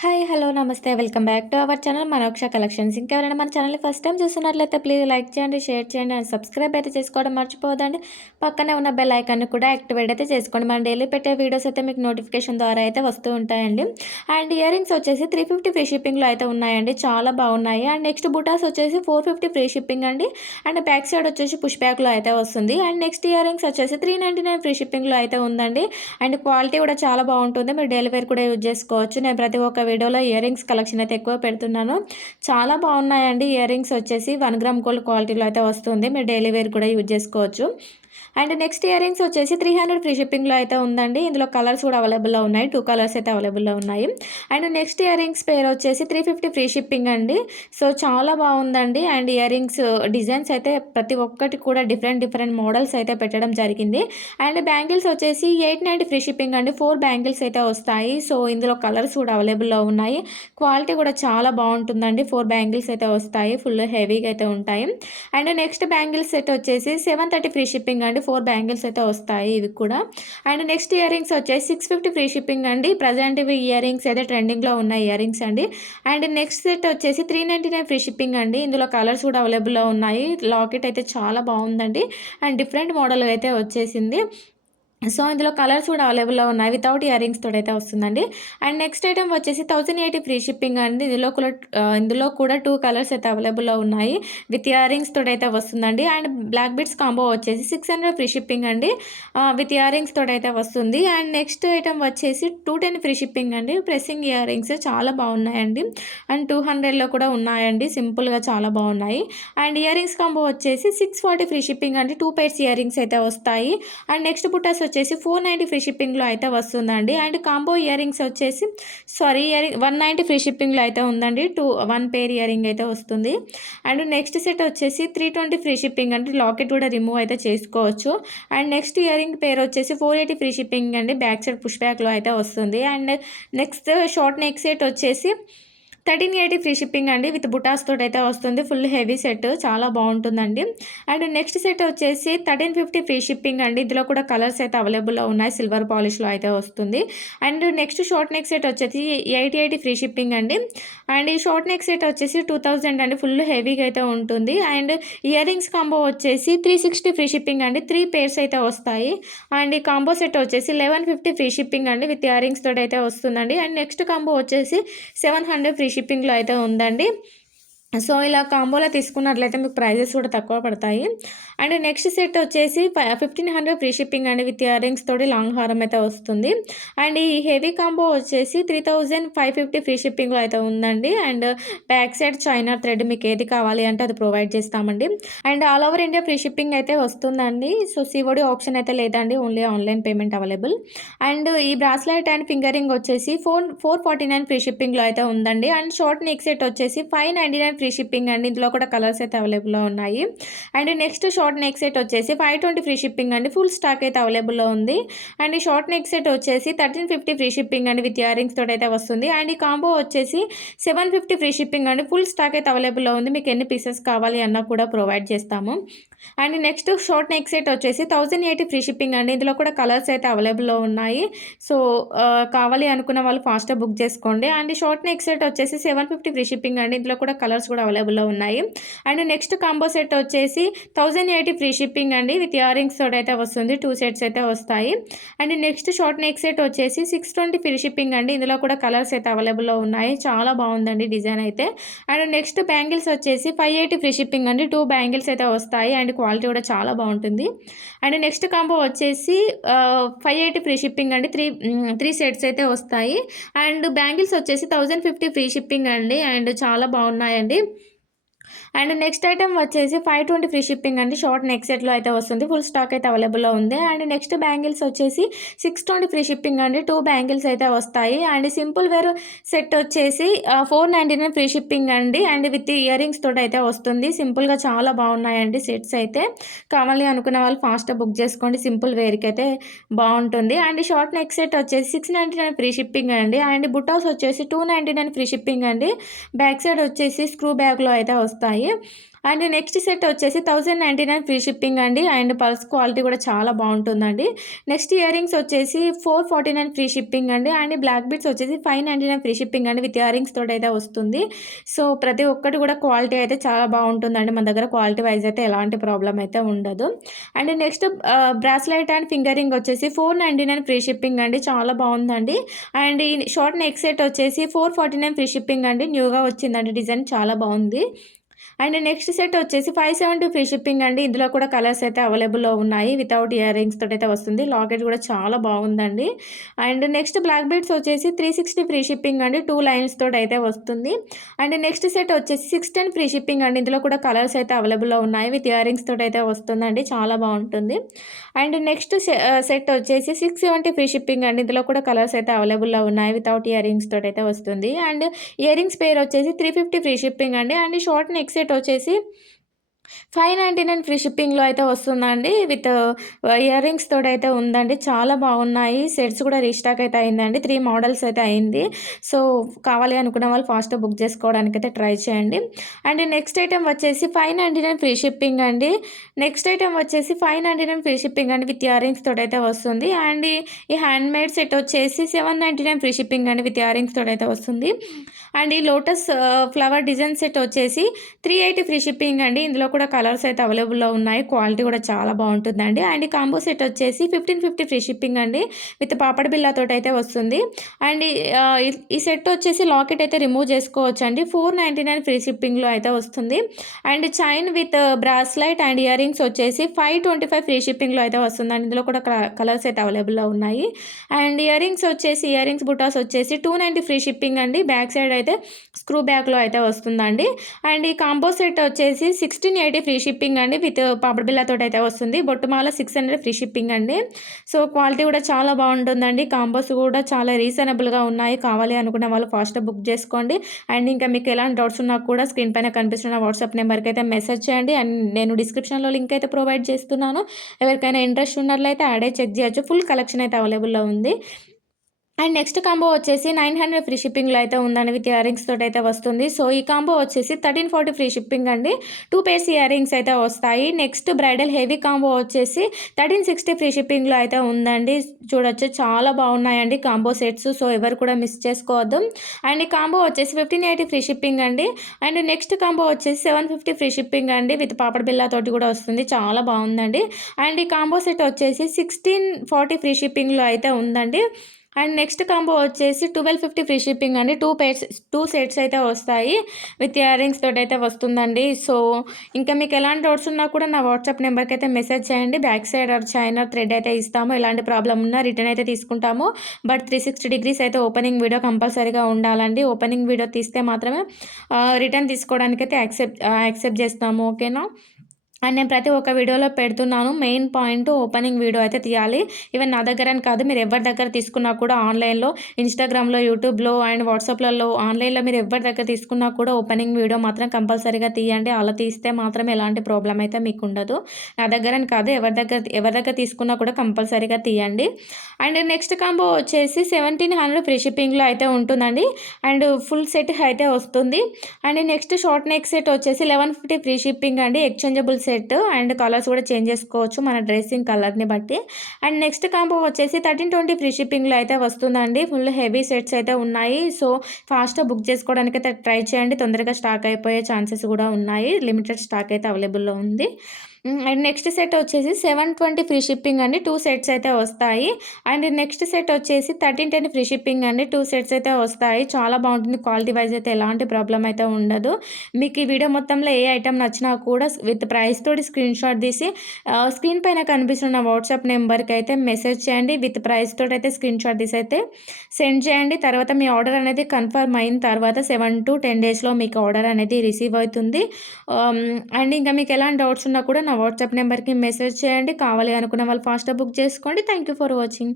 Hi! Hello! నమస్తే. Welcome back to our channel Manoksha collections. ఇంకెవరైనా మన ఛానల్‌ని ఫస్ట్ టైమ్ చూస్తున్నట్లయితే ప్లీజ్ లైక్ చేయండి, షేర్ చేయండి అండ్ సబ్స్క్రైబ్ అయితే చేసుకోవడం మర్చిపోవద్దండి. పక్కనే ఉన్న బెల్ ఐకాన్‌ని కూడా యాక్టివేట్ అయితే చేసుకోండి. మనం డైలీ పెట్టే వీడియోస్ అయితే మీకు నోటిఫికేషన్ ద్వారా అయితే వస్తూ ఉంటాయండి. అండ్ ఇయర్ రింగ్స్ వచ్చేసి 350 ఫ్రీ షిప్పింగ్‌లో అయితే ఉన్నాయండి. చాలా బాగున్నాయి. అండ్ నెక్స్ట్ బుటాస్ వచ్చేసి 450 ఫ్రీ షిప్పింగ్ అండి. అండ్ బ్యాక్ సైడ్ వచ్చేసి పుష్ బ్యాక్‌లో అయితే వస్తుంది. అండ్ నెక్స్ట్ ఇయర్ రింగ్స్ వచ్చేసి 399 ఫ్రీ షిప్పింగ్‌లో అయితే ఉందండి. అండ్ క్వాలిటీ కూడా చాలా బాగుంటుంది. మీరు డైలీ వేర్ కూడా యూజ్ చేసుకోవచ్చు. నేను ప్రతి ఒక్క వీడియోలో ఇయర్ రింగ్స్ కలెక్షన్ అయితే ఎక్కువ పెడుతున్నాను. చాలా బాగున్నాయండి. ఇయర్ రింగ్స్ వచ్చేసి 1 గ్రామ్ గోల్డ్ క్వాలిటీలో అయితే వస్తుంది. మీరు డైలీ వేర్ కూడా యూజ్ చేసుకోవచ్చు. అండ్ నెక్స్ట్ ఇయర్ రింగ్స్ వచ్చేసి 300 ఫ్రీ షిప్పింగ్‌లో అయితే ఉందండి. ఇందులో కలర్స్ కూడా అవైలబుల్‌లో ఉన్నాయి. 2 కలర్స్ అయితే అవైలబుల్‌లో ఉన్నాయి. అండ్ నెక్స్ట్ ఇయర్ రింగ్స్ పేరు వచ్చేసి 350 ఫ్రీ షిప్పింగ్ అండి. సో, చాలా బాగుందండి. అండ్ ఇయర్ రింగ్స్ డిజైన్స్ అయితే ప్రతి ఒక్కటి కూడా డిఫరెంట్ డిఫరెంట్ మోడల్స్ అయితే పెట్టడం జరిగింది. అండ్ బ్యాంగిల్స్ వచ్చేసి 890 ఫ్రీ షిప్పింగ్ అండి. 4 బ్యాంగిల్స్ అయితే వస్తాయి. సో, ఇందులో కలర్స్ కూడా అవైలబుల్‌లో ఉన్నాయి. క్వాలిటీ కూడా చాలా బాగుంటుందండి. 4 బ్యాంగిల్స్ అయితే వస్తాయి. ఫుల్ హెవీగా అయితే ఉంటాయి. అండ్ నెక్స్ట్ బ్యాంగిల్స్ సెట్ వచ్చేసి 730 ఫ్రీ షిప్పింగ్ అండి. 4 బ్యాంగిల్స్ అయితే వస్తాయి ఇవి కూడా. అండ్ నెక్స్ట్ ఇయర్ రింగ్స్ వచ్చేసి 650 ఫ్రీ షిప్పింగ్ అండి. ప్రజెంట్ ఇవి ఇయర్ రింగ్స్ అయితే ట్రెండింగ్‌లో ఉన్న ఇయర్ రింగ్స్ అండి. అండ్ నెక్స్ట్ సెట్ వచ్చేసి 399 ఫ్రీ షిప్పింగ్ అండి. ఇందులో కలర్స్ కూడా అవైలబుల్‌లో ఉన్నాయి. లాకెట్ అయితే చాలా బాగుందండి. అండ్ డిఫరెంట్ మోడల్ అయితే వచ్చేసింది. సో, ఇందులో కలర్స్ కూడా అవైలబుల్‌లో ఉన్నాయి. వితౌట్ ఇయర్ రింగ్స్ తోటైతే వస్తుందండి. అండ్ నెక్స్ట్ ఐటెమ్ వచ్చేసి 1080 ఫ్రీ షిప్పింగ్ అండి. ఇందులో కూడా 2 కలర్స్ అయితే అవైలబుల్‌లో ఉన్నాయి. విత్ ఇయర్ రింగ్స్ తోటైతే వస్తుందండి. అండ్ బ్లాక్ బీడ్స్ కాంబో వచ్చేసి 600 ఫ్రీ షిప్పింగ్ అండి. విత్ ఇయర్ రింగ్స్ తోటైతే వస్తుంది. అండ్ నెక్స్ట్ ఐటెమ్ వచ్చేసి 210 ఫ్రీ షిప్పింగ్ అండి. ప్రెస్సింగ్ ఇయర్ రింగ్స్ చాలా బాగున్నాయండి. అండ్ 200లో కూడా ఉన్నాయండి. సింపుల్‌గా చాలా బాగున్నాయి. అండ్ ఇయర్ రింగ్స్ కాంబో వచ్చేసి 640 ఫ్రీ షిప్పింగ్ అండి. 2 పెయిర్స్ ఇయర్ రింగ్స్ అయితే వస్తాయి. అండ్ నెక్స్ట్ బుట్టాస్ వచ్చేసి 490 ఫ్రీ షిప్పింగ్‌లో అయితే వస్తుందండి. అండ్ కాంబో ఇయర్ రింగ్స్ వచ్చేసి 190 ఫ్రీ షిప్పింగ్‌లో అయితే ఉందండి. 1 పెయిర్ ఇయర్ రింగ్ అయితే వస్తుంది. అండ్ నెక్స్ట్ సెట్ వచ్చేసి 320 ఫ్రీ షిప్పింగ్ అంటే లాకెట్ కూడా రిమూవ్ అయితే చేసుకోవచ్చు. అండ్ నెక్స్ట్ ఇయర్ రింగ్ పేరు వచ్చేసి 480 ఫ్రీ షిప్పింగ్ అండి. బ్యాక్ సైడ్ పుష్ బ్యాక్‌లో అయితే వస్తుంది. And next short neck set వచ్చేసి 1380 ఫ్రీ షిప్పింగ్ అండి. విత్ బుటాస్ తోటైతే వస్తుంది. ఫుల్ హెవీ సెట్ చాలా బాగుంటుందండి. అండ్ నెక్స్ట్ సెట్ వచ్చేసి 1350 ఫ్రీ షిప్పింగ్ అండి. ఇందులో కూడా కలర్స్ అయితే అవైలబుల్‌లో ఉన్నాయి. సిల్వర్ పాలిష్‌లో అయితే వస్తుంది. And next short neck set వచ్చేసి 880 ఫ్రీ షిప్పింగ్ అండి. అండ్ ఈ షార్ట్ నెక్ సెట్ వచ్చేసి 2000 అండి. ఫుల్ హెవీగా అయితే ఉంటుంది. అండ్ ఇయర్ రింగ్స్ కాంబో వచ్చేసి 360 ఫ్రీ షిప్పింగ్ అండి. 3 పెయిర్స్ అయితే వస్తాయి. అండ్ ఈ కాంబో సెట్ వచ్చేసి 1150 ఫ్రీ షిప్పింగ్ అండి. విత్ ఇయర్ రింగ్స్ తోటి అయితే వస్తుందండి. అండ్ నెక్స్ట్ కాంబో వచ్చేసి 700 ఫ్రీ షిప్పింగ్‌లో అయితే ఉందండి. సో, ఇలా కాంబోలో తీసుకున్నట్లయితే మీకు ప్రైజెస్ కూడా తక్కువ పడతాయి. అండ్ నెక్స్ట్ సెట్ వచ్చేసి 1500 ఫ్రీ షిప్పింగ్ అండి. విత్ ఇయర్ రింగ్స్ తోటి లాంగ్ హారం అయితే వస్తుంది. అండ్ ఈ హెవీ కాంబో వచ్చేసి 3550 ఫ్రీ షిప్పింగ్‌లో అయితే ఉందండి. And back side China thread మీకు ఏది కావాలి అంటే అది ప్రొవైడ్ చేస్తామండి. And all over India free shipping అయితే వస్తుందండి. సో, సీఓడీ ఆప్షన్ అయితే లేదండి. Only online payment available. And ఈ బ్రాస్లెట్ అండ్ ఫింగర్ రింగ్ వచ్చేసి 449 ఫ్రీ షిప్పింగ్‌లో అయితే ఉందండి. అండ్ షార్ట్ నెక్ సెట్ వచ్చేసి 599 ఫ్రీ షిప్పింగ్ అండి. ఇందులో కూడా కలర్స్ అయితే అవైలబుల్‌లో ఉన్నాయి. And next short neck set వచ్చేసి 520 ఫ్రీ షిప్పింగ్ అండి. ఫుల్ స్టాక్ అయితే అవైలబుల్‌లో ఉంది. అండ్ ఈ షార్ట్ నెక్ సెట్ వచ్చేసి 1350 ఫ్రీ షిప్పింగ్ అండి. విత్ ఇయర్ రింగ్స్ తోటి అయితే వస్తుంది. అండ్ ఈ కాంబో వచ్చేసి 750 ఫ్రీ షిప్పింగ్ అండి. ఫుల్ స్టాక్ అయితే అవైలబుల్‌లో ఉంది. మీకు ఎన్ని పీసెస్ కావాలి అన్నా కూడా ప్రొవైడ్ చేస్తాము. And next short neck set వచ్చేసి 1080 ఫ్రీ షిప్పింగ్ అండి. ఇందులో కూడా కలర్స్ అయితే అవైలబుల్‌లో ఉన్నాయి. సో, కావాలి అనుకున్న వాళ్ళు ఫాస్ట్‌గా బుక్ చేసుకోండి. అండ్ షార్ట్ నెక్ సెట్ వచ్చేసి 750 ఫ్రీ షిప్పింగ్ అండి. ఇందులో కూడా కలర్స్ కూడా అవైలబుల్‌లో ఉన్నాయి. అండ్ నెక్స్ట్ కాంబో సెట్ వచ్చేసి 1080 ఫ్రీ షిప్పింగ్ అండి. విత్ ఇయర్ రింగ్స్ తోటైతే వస్తుంది. 2 సెట్స్ అయితే వస్తాయి. And next short neck set వచ్చేసి 620 ఫ్రీ షిప్పింగ్ అండి. ఇందులో కూడా కలర్స్ అయితే అవైలబుల్‌లో ఉన్నాయి. చాలా బాగుందండి డిజైన్ అయితే. అండ్ నెక్స్ట్ బ్యాంగిల్స్ వచ్చేసి 580 ఫ్రీ షిప్పింగ్ అండి. 2 బ్యాంగిల్స్ అయితే వస్తాయి. అండ్ క్వాలిటీ కూడా చాలా బాగుంటుంది. అండ్ నెక్స్ట్ కాంబో వచ్చేసి 580 ఫ్రీ షిప్పింగ్ అండి. 3 సెట్స్ అయితే వస్తాయి. అండ్ బ్యాంగిల్స్ వచ్చేసి 1050 ఫ్రీ షిప్పింగ్ అండి. అండ్ చాలా బాగున్నాయండి. అండ్ నెక్స్ట్ ఐటెమ్ వచ్చేసి 520 ఫ్రీ షిప్పింగ్ అండి. షార్ట్ నెక్ సెట్‌లో అయితే వస్తుంది. ఫుల్ స్టాక్ అయితే అవైలబుల్‌లో ఉంది. అండ్ నెక్స్ట్ బ్యాంగిల్స్ వచ్చేసి 620 ఫ్రీ షిప్పింగ్ అండి. 2 బ్యాంగిల్స్ అయితే వస్తాయి. అండ్ సింపుల్ వేర్ సెట్ వచ్చేసి 499 ఫ్రీ షిప్పింగ్ అండి. అండ్ విత్ ఇయర్ రింగ్స్ తోటి అయితే వస్తుంది. సింపుల్‌గా చాలా బాగున్నాయండి సెట్స్ అయితే. కావాలి అనుకున్న వాళ్ళు ఫాస్ట్‌గా బుక్ చేసుకోండి. సింపుల్ వేర్‌కి అయితే బాగుంటుంది. అండ్ షార్ట్ నెక్ సెట్ వచ్చేసి 699 ఫ్రీ షిప్పింగ్ అండి. అండ్ బుటాస్ వచ్చేసి 299 ఫ్రీ షిప్పింగ్ అండి. బ్యాక్ సైడ్ వచ్చేసి స్క్రూ బ్యాగ్‌లో అయితే వస్తాయి. అండ్ నెక్స్ట్ సెట్ వచ్చేసి 1099 ఫ్రీ షిప్పింగ్ అండి. అండ్ పల్స్ క్వాలిటీ కూడా చాలా బాగుంటుందండి. నెక్స్ట్ ఇయర్ రింగ్స్ వచ్చేసి 449 ఫ్రీ షిప్పింగ్ అండి. అండ్ బ్లాక్ బీడ్స్ వచ్చేసి 599 ఫ్రీ షిప్పింగ్ అండి. విత్ ఇయర్ రింగ్స్ తోటి అయితే వస్తుంది. సో ప్రతి ఒక్కటి కూడా క్వాలిటీ అయితే చాలా బాగుంటుందండి. మన దగ్గర క్వాలిటీ వైజ్ అయితే ఎలాంటి ప్రాబ్లం అయితే ఉండదు. And next bracelet and finger ring వచ్చేసి 499 ఫ్రీ షిప్పింగ్ అండి. చాలా బాగుందండి. అండ్ ఈ షార్ట్ నెక్ సెట్ వచ్చేసి 449 ఫ్రీ షిప్పింగ్ అండి. న్యూగా వచ్చిందండి, డిజైన్ చాలా బాగుంది. అండ్ నెక్స్ట్ సెట్ వచ్చేసి 570 ఫ్రీ షిప్పింగ్ అండి. ఇందులో కూడా కలర్స్ అయితే అవైలబుల్లో ఉన్నాయి. వితౌట్ ఇయర్ రింగ్స్ తోటి అయితే వస్తుంది. లాకెట్ కూడా చాలా బాగుందండి. అండ్ నెక్స్ట్ బ్లాక్ బీడ్స్ వచ్చేసి 360 ఫ్రీ షిప్పింగ్ అండి. 2 లైన్స్ తోటి అయితే వస్తుంది. అండ్ నెక్స్ట్ సెట్ వచ్చేసి 610 ఫ్రీ షిప్పింగ్ అండి. ఇందులో కూడా కలర్స్ అయితే అవైలబుల్లో ఉన్నాయి. విత్ ఇయర్ రింగ్స్ తోటి అయితే వస్తుందండి, చాలా బాగుంటుంది. అండ్ నెక్స్ట్ సెట్ వచ్చేసి 670 ఫ్రీ షిప్పింగ్ అండి. ఇందులో కూడా కలర్స్ అయితే అవైలబుల్లో ఉన్నాయి. వితౌట్ ఇయర్ రింగ్స్ తోటి అయితే వస్తుంది. అండ్ ఇయర్ రింగ్స్ పేర్ వచ్చేసి 350 ఫ్రీ షిప్పింగ్ అండి. అండ్ షార్ట్ నెక్ సెట్ వచ్చేసి 599 ఫ్రీ షిప్పింగ్‌లో అయితే వస్తుందండి. విత్ ఇయర్ రింగ్స్ తోటైతే ఉందండి. చాలా బాగున్నాయి. సెట్స్ కూడా రీస్టాక్ అయితే అయిందండి. 3 మోడల్స్ అయితే అయింది. సో కావాలి అనుకున్న వాళ్ళు ఫాస్ట్‌గా బుక్ చేసుకోవడానికైతే ట్రై చేయండి. అండ్ నెక్స్ట్ ఐటెం వచ్చేసి 599 ఫ్రీ షిప్పింగ్ అండి. నెక్స్ట్ ఐటెం వచ్చేసి 599 ఫ్రీ షిప్పింగ్ అండి. విత్ ఇయర్ రింగ్స్ తోటైతే వస్తుంది. అండ్ ఈ హ్యాండ్‌మేడ్ సెట్ వచ్చేసి 799 ఫ్రీ షిప్పింగ్ అండి. విత్ ఇయర్ రింగ్స్ తోటైతే వస్తుంది. అండ్ ఈ లోటస్ ఫ్లవర్ డిజైన్ సెట్ వచ్చేసి 380 ఫ్రీ షిప్పింగ్ అండి. ఇందులో కూడా కలర్స్ అయితే అవైలబుల్లో ఉన్నాయి. క్వాలిటీ కూడా చాలా బాగుంటుందండి. అండ్ ఈ కాంబో సెట్ వచ్చేసి 1550 ఫ్రీ షిప్పింగ్ అండి. విత్ పాపడ్ బిల్లాతోటి అయితే వస్తుంది. అండ్ ఈ సెట్ వచ్చేసి లాకెట్ అయితే రిమూవ్ చేసుకోవచ్చు అండి. 499 ఫ్రీ షిప్పింగ్లో అయితే వస్తుంది. And chain with bracelet and ear rings వచ్చేసి 525 ఫ్రీ షిప్పింగ్లో అయితే వస్తుందండి. ఇందులో కూడా కలర్స్ అయితే అవైలబుల్లో ఉన్నాయి. అండ్ ఇయర్ రింగ్స్ వచ్చేసి ఇయర్ రింగ్స్ బుటాస్ వచ్చేసి 290 ఫ్రీ షిప్పింగ్ అండి. బ్యాక్ సైడ్ అయితే స్క్రూ బ్యాక్లో అయితే వస్తుందండి. అండ్ ఈ కాంబో సెట్ వచ్చేసి 1680 ఫ్రీ షిప్పింగ్ అండి. విత్ పాపడ్ బిల్లాతో అయితే వస్తుంది. బొట్టుమాల 600 ఫ్రీ షిప్పింగ్ అండి. సో క్వాలిటీ కూడా చాలా బాగుంటుందండి. కాంబోస్ కూడా చాలా రీజనబుల్గా ఉన్నాయి. కావాలి అనుకున్న వాళ్ళు ఫాస్ట్గా బుక్ చేసుకోండి. అండ్ ఇంకా మీకు ఎలాంటి డౌట్స్ ఉన్నా కూడా స్క్రీన్ పైన కనిపిస్తున్న వాట్సాప్ నెంబర్కి అయితే మెసేజ్ చేయండి. అండ్ నేను డిస్క్రిప్షన్లో లింక్ అయితే ప్రొవైడ్ చేస్తున్నాను. ఎవరికైనా ఇంట్రెస్ట్ ఉన్నట్లయితే ఆడే చెక్ చేయొచ్చు. ఫుల్ కలెక్షన్ అయితే అవైలబుల్లో ఉంది. అండ్ నెక్స్ట్ కాంబో వచ్చేసి 900 ఫ్రీ షిప్పింగ్లో అయితే ఉందండి. విత్ ఇయర్ రింగ్స్ తోటి అయితే వస్తుంది. సో ఈ కాంబో వచ్చేసి 1340 ఫ్రీ షిప్పింగ్ అండి. 2 పేర్స్ ఇయర్ రింగ్స్ అయితే వస్తాయి. నెక్స్ట్ బ్రైడల్ హెవీ కాంబో వచ్చేసి 1360 ఫ్రీ షిప్పింగ్లో అయితే ఉందండి. చూడొచ్చు, చాలా బాగున్నాయండి కాంబో సెట్స్. సో ఎవరు కూడా మిస్ చేసుకోవద్దు. అండ్ ఈ కాంబో వచ్చేసి 1580 ఫ్రీ షిప్పింగ్ అండి. అండ్ నెక్స్ట్ కాంబో వచ్చేసి 750 ఫ్రీ షిప్పింగ్ అండి. విత్ పాపడ్ బిల్లా తోటి కూడా వస్తుంది. చాలా బాగుందండి. అండ్ ఈ కాంబో సెట్ వచ్చేసి 1640 ఫ్రీ షిప్పింగ్లో అయితే ఉందండి. అండ్ నెక్స్ట్ కాంబో వచ్చేసి 1250 ఫ్రీ షిప్పింగ్ అండి. 2 సెట్స్ అయితే వస్తాయి. విత్ ఇయర్ రింగ్స్ తోటి అయితే వస్తుందండి. సో ఇంకా మీకు ఎలాంటి డౌట్స్ ఉన్నా కూడా నా వాట్సాప్ నెంబర్కి అయితే మెసేజ్ చేయండి. బ్యాక్ సైడ్ చైనా థ్రెడ్ అయితే ఇస్తాము. ఎలాంటి ప్రాబ్లం ఉన్నా రిటర్న్ అయితే తీసుకుంటాము. బట్ 360 డిగ్రీస్ అయితే ఓపెనింగ్ వీడియో కంపల్సరీగా ఉండాలండి. ఓపెనింగ్ వీడియో తీస్తే మాత్రమే రిటర్న్ తీసుకోవడానికి అయితే యాక్సెప్ట్ చేస్తాము. ఓకేనా? అండ్ నేను ప్రతి ఒక్క వీడియోలో పెడుతున్నాను. మెయిన్ పాయింట్ ఓపెనింగ్ వీడియో అయితే తీయాలి. ఈవెన్ నా దగ్గర అని కాదు, మీరు ఎవరి దగ్గర తీసుకున్నా కూడా ఆన్లైన్లో, ఇన్స్టాగ్రామ్లో, యూట్యూబ్లో అండ్ వాట్సాప్లలో ఆన్లైన్లో మీరు ఎవరి దగ్గర తీసుకున్నా కూడా ఓపెనింగ్ వీడియో మాత్రం కంపల్సరీగా తీయండి. అలా తీస్తే మాత్రం ఎలాంటి ప్రాబ్లం అయితే మీకు ఉండదు. నా దగ్గర అని కాదు, ఎవరి దగ్గర తీసుకున్నా కూడా కంపల్సరీగా తీయండి. అండ్ నెక్స్ట్ కాంబో వచ్చేసి 1700 ఫ్రీ షిప్పింగ్లో అయితే ఉంటుందండి. అండ్ ఫుల్ సెట్ అయితే వస్తుంది. And next short neck set వచ్చేసి 1150 ఫ్రీ షిప్పింగ్ అండి. ఎక్స్చేంజబుల్ సెట్ అండ్ కలర్స్ కూడా చేంజ్ చేసుకోవచ్చు మన డ్రెస్సింగ్ కలర్ని బట్టి. అండ్ నెక్స్ట్ కాంబో వచ్చేసి 1320 ఫ్రీ షిప్పింగ్లో అయితే వస్తుందండి. ఫుల్ హెవీ సెట్స్ అయితే ఉన్నాయి. సో ఫాస్ట్గా బుక్ చేసుకోవడానికి అయితే ట్రై చేయండి. తొందరగా స్టాక్ అయిపోయే ఛాన్సెస్ కూడా ఉన్నాయి. లిమిటెడ్ స్టాక్ అయితే అవైలబుల్లో ఉంది. అండ్ నెక్స్ట్ సెట్ వచ్చేసి 720 ఫ్రీ షిప్పింగ్ అండి. 2 సెట్స్ అయితే వస్తాయి. అండ్ నెక్స్ట్ సెట్ వచ్చేసి 1310 ఫ్రీ షిప్పింగ్ అండి. 2 సెట్స్ అయితే వస్తాయి. చాలా బాగుంటుంది. క్వాలిటీ వైజ్ అయితే ఎలాంటి ప్రాబ్లం అయితే ఉండదు. మీకు ఈ వీడియో మొత్తంలో ఏ ఐటమ్ నచ్చినా కూడా విత్ ప్రైస్ తోటి స్క్రీన్ షాట్ తీసి స్క్రీన్ పైన కనిపిస్తున్న వాట్సాప్ నెంబర్కి అయితే మెసేజ్ చేయండి. విత్ ప్రైస్ తోటి అయితే స్క్రీన్ షాట్ తీసి అయితే సెండ్ చేయండి. తర్వాత మీ ఆర్డర్ అనేది కన్ఫర్మ్ అయిన తర్వాత 7 to 10 డేస్లో మీకు ఆర్డర్ అనేది రిసీవ్ అవుతుంది. అండ్ ఇంకా మీకు ఎలాంటి డౌట్స్ ఉన్నా కూడా నా వాట్సాప్ నెంబర్కి మెసేజ్ చేయండి. కావాలి అనుకున్న వాళ్ళు ఫాస్ట్గా బుక్ చేసుకోండి. Thank you for watching.